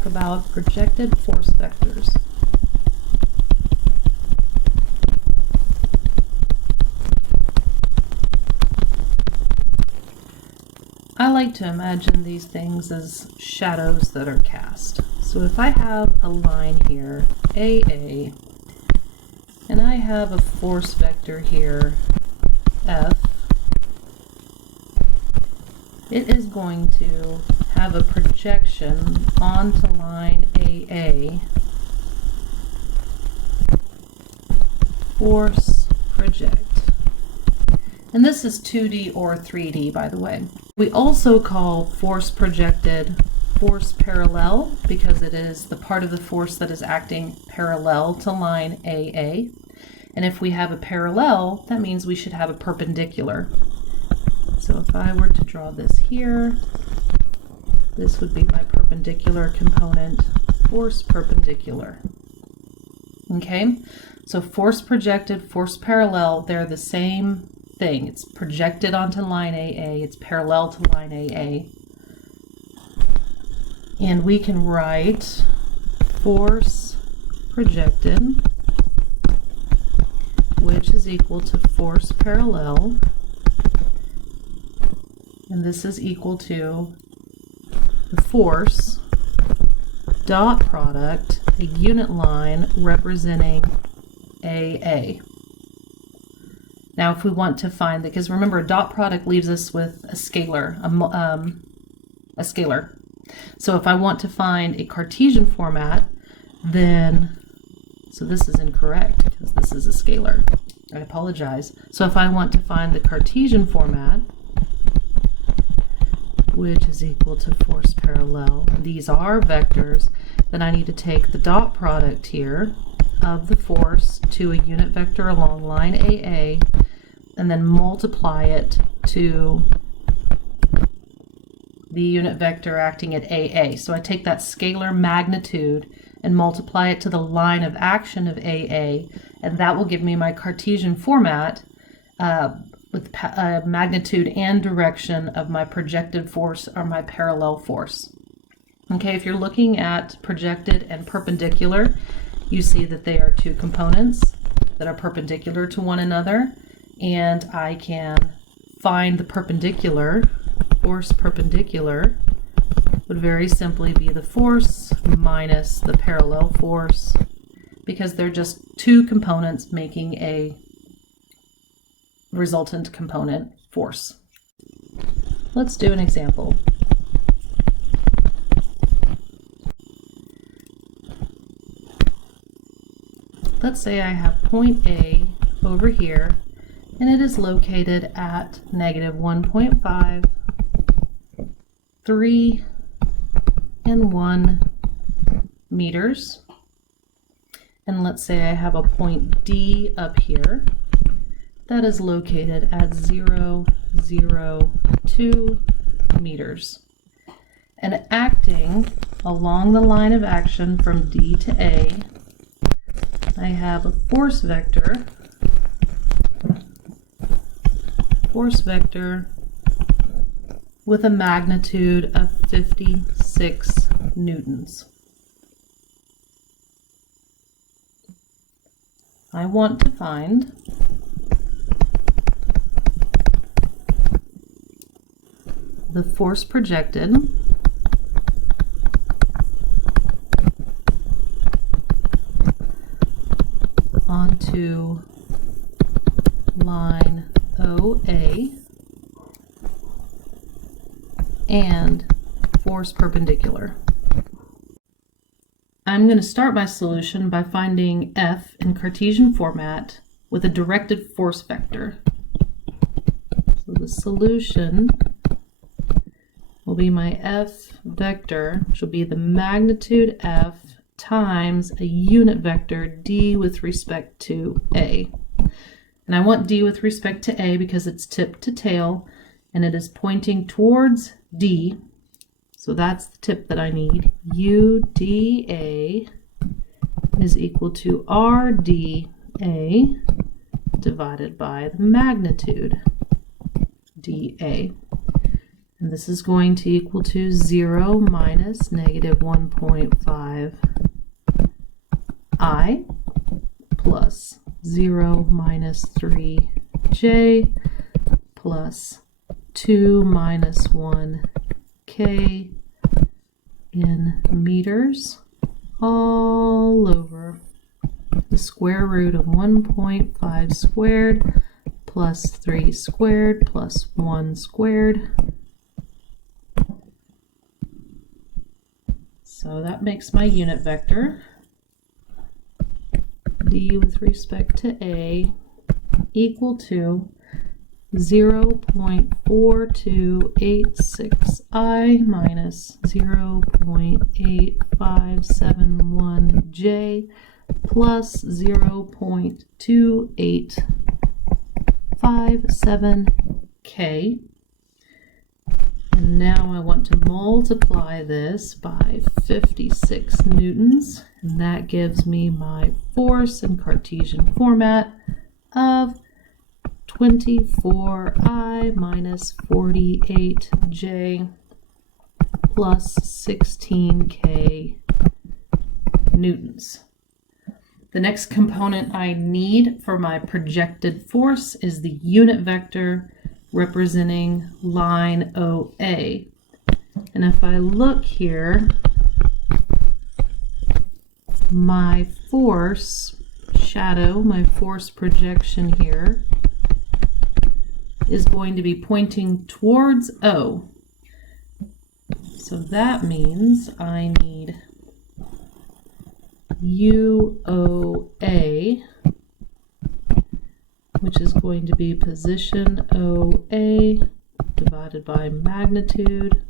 talk about projected force vectors. I like to imagine these things as shadows that are cast. So if I have a line here, AA, and I have a force vector here, F, it is going to have a projection onto line AA, force project. And this is 2D or 3D, by the way. We also call force projected force parallel because it is the part of the force that is acting parallel to line AA. And if we have a parallel, that means we should have a perpendicular. So if I were to draw this here, this would be my perpendicular component, force perpendicular. Okay, so force projected, force parallel, they're the same thing. It's projected onto line AA, it's parallel to line AA. And we can write force projected, which is equal to force parallel, and this is equal to the force dot product, a unit line representing AA. Now if we want to find, because remember a dot product leaves us with a scalar, a scalar. So if I want to find a Cartesian format, then, so this is incorrect because this is a scalar. I apologize. So if I want to find the Cartesian format, which is equal to force parallel, these are vectors, then I need to take the dot product here of the force to a unit vector along line AA and then multiply it to the unit vector acting at AA. So I take that scalar magnitude and multiply it to the line of action of AA, and that will give me my Cartesian format with magnitude and direction of my projected force or my parallel force. Okay, if you're looking at projected and perpendicular, you see that they are two components that are perpendicular to one another, and I can find the perpendicular. Force perpendicular would very simply be the force minus the parallel force, because they're just two components making a resultant component force. Let's do an example. Let's say I have point A over here, and it is located at negative 1.5, 3, and 1 meters. And let's say I have a point D up here that is located at 0, 0, 2 meters. And acting along the line of action from D to A, I have a force vector with a magnitude of 56 newtons. I want to find the force projected onto line OA and force perpendicular. I'm going to start my solution by finding F in Cartesian format with a directed force vector. So the solution will be my F vector, which will be the magnitude F times a unit vector D with respect to A. And I want D with respect to A because it's tip to tail and it is pointing towards D. So that's the tip that I need. UDA is equal to RDA divided by the magnitude DA. And this is going to equal to 0 minus negative 1.5 I plus 0 minus 3j plus 2 minus 1k in meters all over the square root of 1.5 squared plus 3 squared plus 1 squared. So that makes my unit vector d with respect to a equal to 0.4286I minus 0.8571J plus 0.2857K. And now I want to multiply this by 56 newtons, and that gives me my force in Cartesian format of 24I minus 48J plus 16K newtons. The next component I need for my projected force is the unit vector representing line OA. And if I look here, my force shadow, my force projection here, is going to be pointing towards O. So that means I need UOA, which is going to be position OA divided by magnitude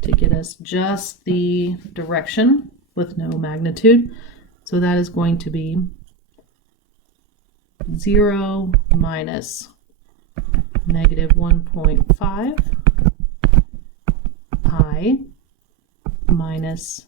to get us just the direction with no magnitude. So that is going to be 0 minus negative 1.5 I minus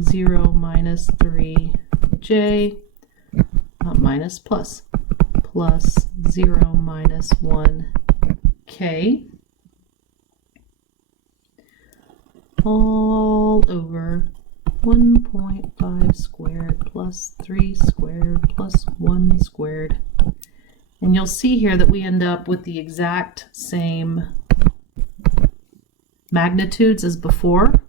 0 minus 3j minus plus 0 minus 1k all over 1.5 squared plus 3 squared plus 1 squared. And you'll see here that we end up with the exact same magnitudes as before,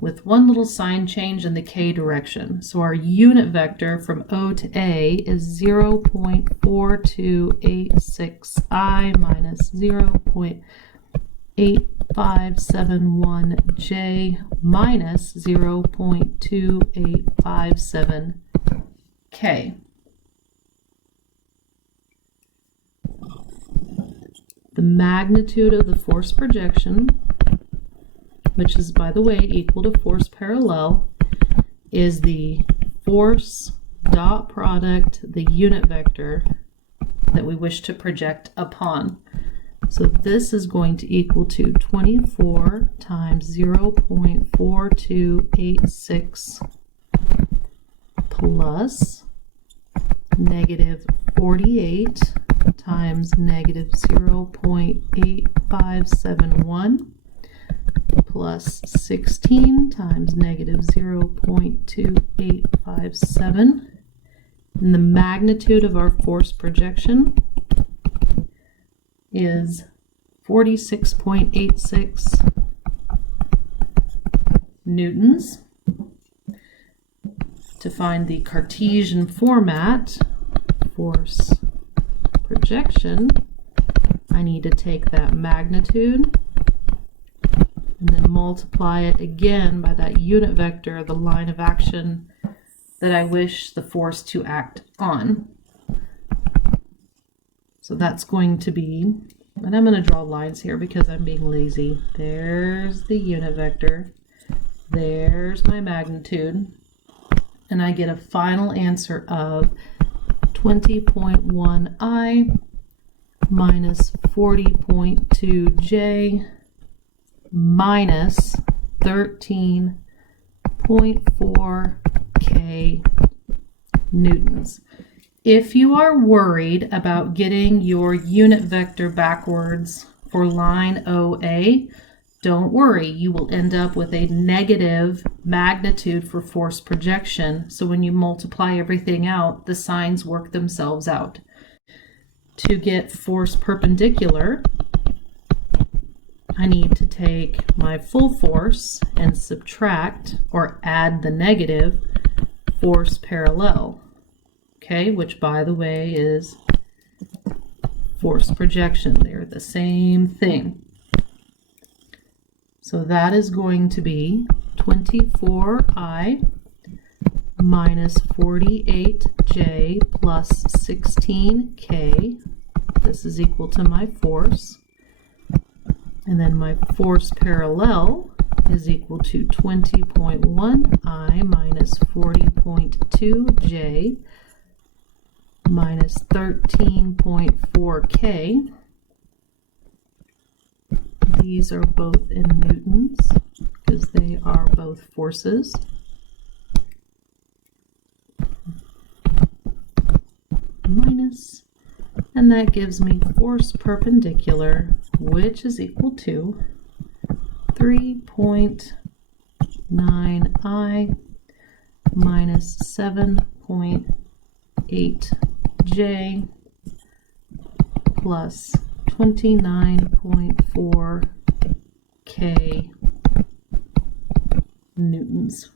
with one little sign change in the k direction. So our unit vector from O to A is 0.4286I minus 0.8571J minus 0.2857K. The magnitude of the force projection, which is, by the way, equal to force parallel, is the force dot product, the unit vector that we wish to project upon. So this is going to equal to 24 times 0.4286 plus negative 48 times negative 0.8571 plus 16 times negative 0.2857. And the magnitude of our force projection is 46.86 newtons. To find the Cartesian format force projection, I need to take that magnitude and then multiply it again by that unit vector, the line of action that I wish the force to act on. So that's going to be, and I'm going to draw lines here because I'm being lazy. There's the unit vector, there's my magnitude, and I get a final answer of 20.1 I minus 40.2J minus 13.4 K newtons. If you are worried about getting your unit vector backwards for line OA, don't worry, you will end up with a negative magnitude for force projection. So when you multiply everything out, the signs work themselves out. To get force perpendicular, I need to take my full force and subtract or add the negative force parallel, okay, which by the way is force projection. They're the same thing. So that is going to be 24I minus 48J plus 16K. This is equal to my force. And then my force parallel is equal to 20.1I minus 40.2J minus 13.4K. These are both in newtons because they are both forces. Minus, and that gives me force perpendicular, which is equal to 3.9I minus 7.8J plus 29.4K newtons.